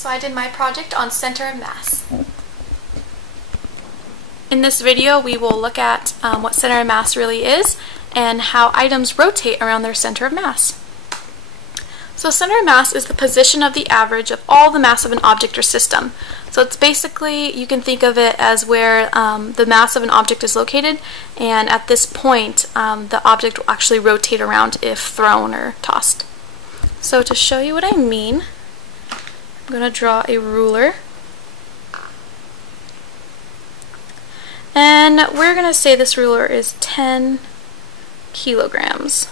So I did my project on center of mass. In this video we will look at what center of mass really is and how items rotate around their center of mass. So center of mass is the position of the average of all the mass of an object or system. So it's basically, you can think of it as where the mass of an object is located, and at this point the object will actually rotate around if thrown or tossed. So to show you what I mean, I'm going to draw a ruler. And we're going to say this ruler is 10 kilograms.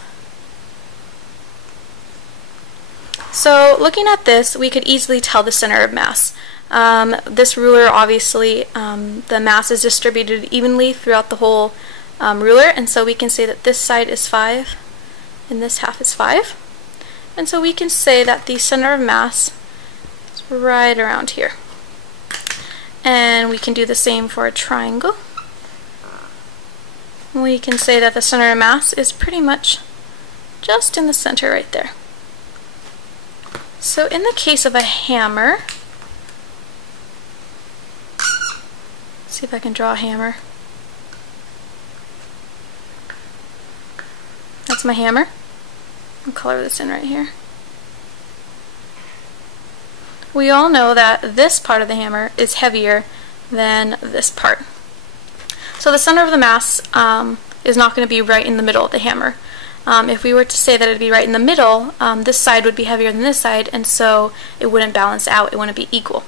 So looking at this, we could easily tell the center of mass. This ruler, obviously, the mass is distributed evenly throughout the whole ruler, and so we can say that this side is 5 and this half is 5. And so we can say that the center of mass is right around here. And we can do the same for a triangle. We can say that the center of mass is pretty much just in the center right there. So in the case of a hammer, let's see if I can draw a hammer. That's my hammer. I'll color this in right here. We all know that this part of the hammer is heavier than this part. So the center of the mass is not going to be right in the middle of the hammer. If we were to say that it would be right in the middle, this side would be heavier than this side, and so it wouldn't balance out, it wouldn't be equal.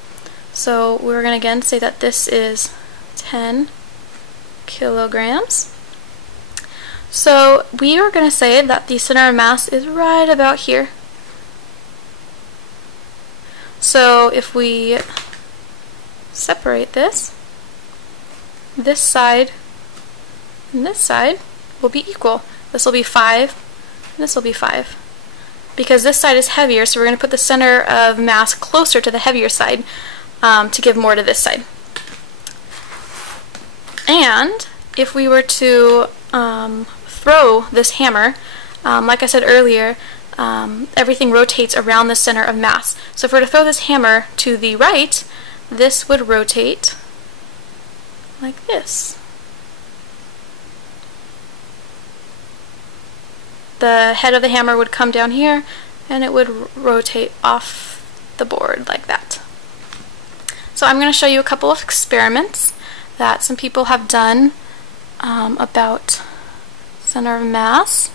So we're going to again say that this is 10 kilograms. So we are going to say that the center of mass is right about here. So if we separate this, this side and this side will be equal. This will be 5 and this will be 5. Because this side is heavier, so we're going to put the center of mass closer to the heavier side to give more to this side. And if we were to throw this hammer, like I said earlier, everything rotates around the center of mass. So if we were to throw this hammer to the right, this would rotate like this. The head of the hammer would come down here and it would rotate off the board like that. So I'm going to show you a couple of experiments that some people have done about center of mass.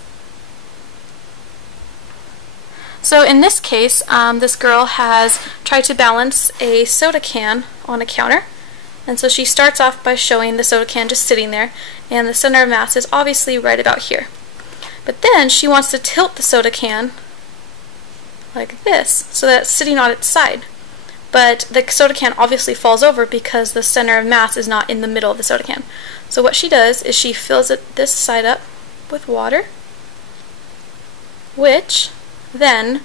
So in this case, this girl has tried to balance a soda can on a counter. And so she starts off by showing the soda can just sitting there, and the center of mass is obviously right about here. But then she wants to tilt the soda can like this, so that it's sitting on its side. But the soda can obviously falls over because the center of mass is not in the middle of the soda can. So what she does is she fills this side up with water, which then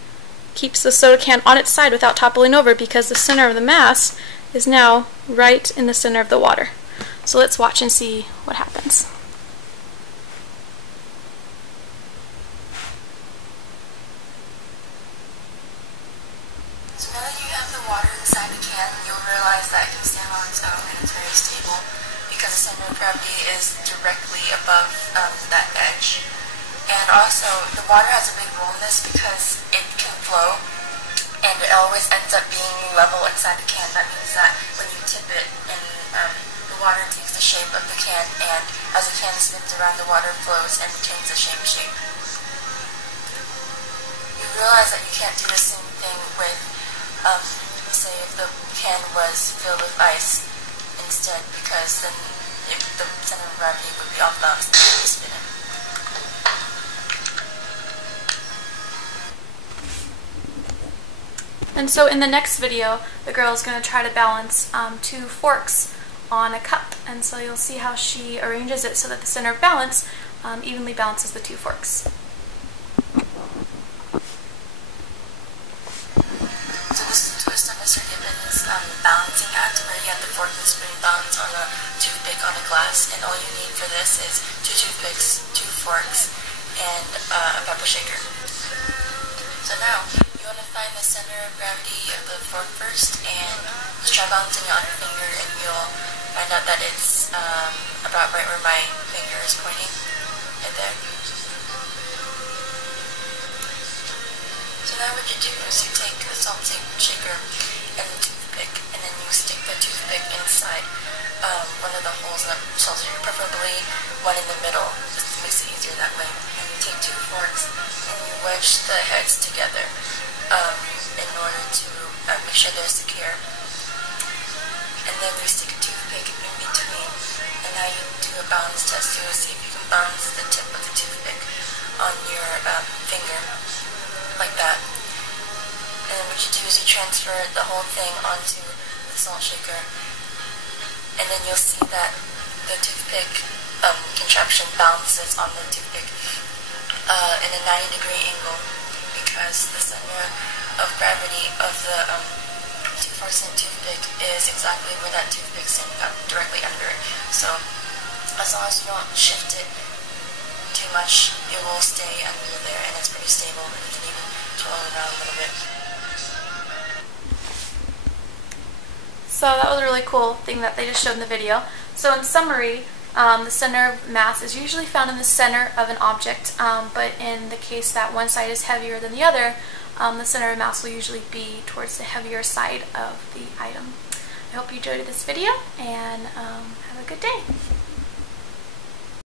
keeps the soda can on its side without toppling over because the center of the mass is now right in the center of the water. So let's watch and see what happens. So now that you have the water inside the can, you'll realize that it can stand on its own and it's very stable because the center of gravity is directly above that edge. And also, the water has a big role in this because it can flow and it always ends up being level inside the can. That means that when you tip it and the water takes the shape of the can, and as the can spins around, the water flows and retains the same shape. You realize that you can't do the same thing with say if the can was filled with ice instead, because then the center of gravity would be off balance and it would spin it. And so in the next video, the girl is going to try to balance 2 forks on a cup, and so you'll see how she arranges it so that the center of balance evenly balances the 2 forks. So this is a twist on Mr. Gibbons' balancing act, where you have the fork and spoon balance on a toothpick on a glass, and all you need for this is 2 toothpicks, 2 forks, and a pepper shaker. So now, you want to find the center of gravity of the fork first, try balancing it on your finger, and you'll find out that it's about right where my finger is pointing, right there. So now what you do is you take the salt shaker and the toothpick, and then you stick the toothpick inside one of the holes in the salt shaker, preferably one in the middle, just to make it easier that way. And you take 2 forks and you wedge the heads together in order to make sure they're secure. And then you stick a toothpick in between, and now you do a balance test to see if you can balance the tip of the toothpick on your finger, like that. And then what you do is you transfer the whole thing onto the salt shaker, and then you'll see that the toothpick contraption balances on the toothpick in a 90-degree angle, because the center of gravity of the 2 forks in the toothpick is exactly where that toothpick's sitting up, directly under it. So as long as you don't shift it too much, it will stay under there, and it's pretty stable, and you can even twirl it around a little bit. So that was a really cool thing that they just showed in the video. So in summary, the center of mass is usually found in the center of an object, but in the case that one side is heavier than the other, the center of mass will usually be towards the heavier side of the item. I hope you enjoyed this video, and have a good day.